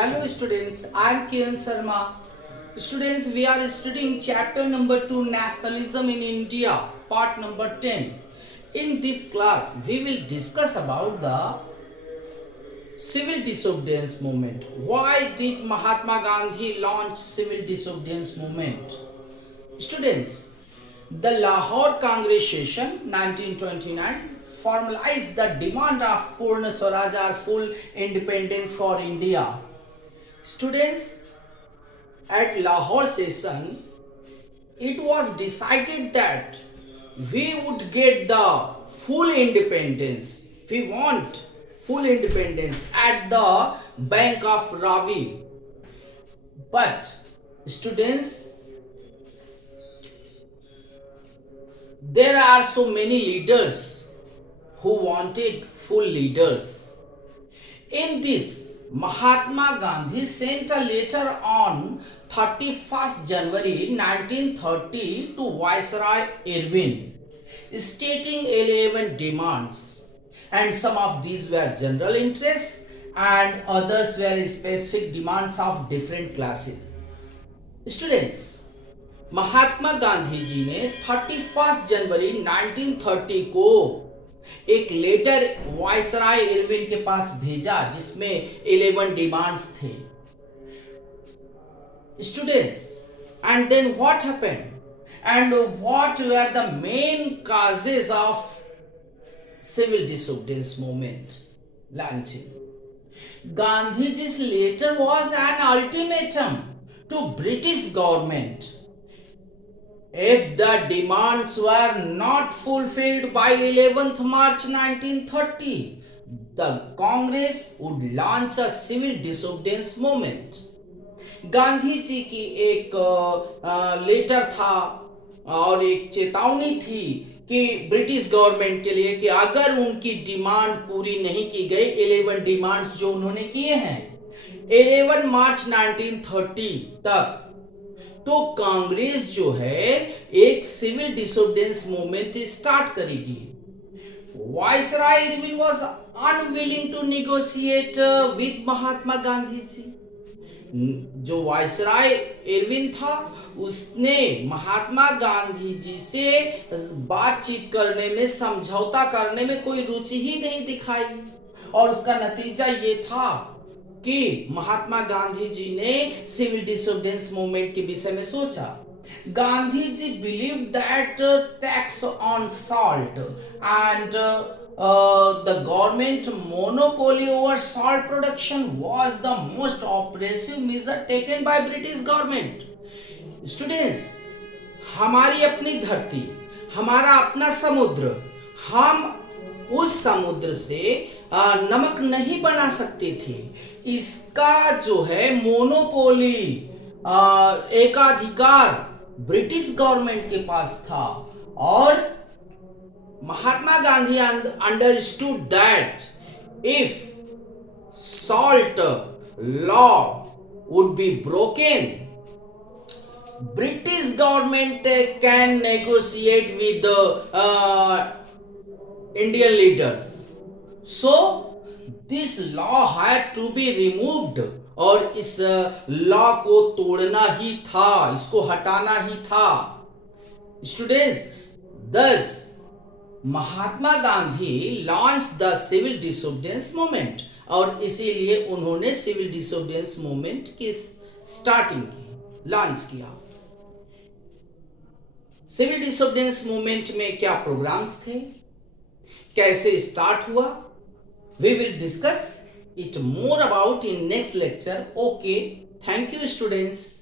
Hello students, I am Kiran Sharma. Students, we are studying chapter number 2 Nationalism in India, part number 10. In this class, we will discuss about the civil disobedience movement. Why did Mahatma Gandhi launch civil disobedience movement? Students, the Lahore Congress session 1929 formalized the demand of Purna Swaraj or full independence for India. Students, at Lahore session, it was decided that we would get the full independence. We want full independence at the bank of Ravi. But students, there are so many leaders who wanted full leaders. In this, Mahatma Gandhi sent a letter on 31st January 1930 to Viceroy Irwin, stating 11 demands, and some of these were general interests and others were specific demands of different classes. Students, महात्मा गांधी जी ने 31 जनवरी 1930 को एक letter viceroy Irwin के पास भेजा जिसमें 11 demands थे. Students, and then what happened and what were the main causes of civil disobedience movement launching. Gandhi's letter was an ultimatum to British government. If the demands were not fulfilled by 11th March 1930, the Congress would launch a civil disobedience movement. Gandhi ji की एक letter था और एक चेतावनी थी कि British government के लिए कि अगर उनकी डिमांड पूरी नहीं की गई, 11 डिमांड्स जो उन्होंने किए हैं 11 मार्च 1930 तक, तो कांग्रेस जो है एक सिविल डिसोबीडियंस मूवमेंट स्टार्ट करेगी. Viceroy Irwin was unwilling to negotiate with Mahatma Gandhi ji. जो वायसराय इरविन था उसने महात्मा गांधी जी से बातचीत करने में, समझौता करने में कोई रुचि ही नहीं दिखाई, और उसका नतीजा ये था कि महात्मा गांधी जी ने सिविल डिसोबीडियंस मूवमेंट के विषय में सोचा. Gandhi ji believe that tax on salt and the government monopoly over salt production was the most oppressive measure taken by British government. Students, हमारी अपनी धरती, हमारा अपना समुद्र, हम उस समुद्र से नमक नहीं बना सकते थे. इसका जो है मोनोपोली, एकाधिकार ब्रिटिश गवर्नमेंट के पास था, और Mahatma Gandhi understood that if salt law would be broken, British government can negotiate with the Indian leaders. So this law had to be removed, और इस लॉ को तोड़ना ही था, इसको हटाना ही था. Students, thus Mahatma Gandhi launch the civil disobedience movement, और इसीलिए उन्होंने सिविल डिसोबीडियंस मूवमेंट की स्टार्टिंग की, लॉन्च किया. सिविल डिसोबीडियंस मूवमेंट में क्या प्रोग्राम्स थे, कैसे स्टार्ट हुआ, we will discuss it more about in next lecture. Okay, thank you students.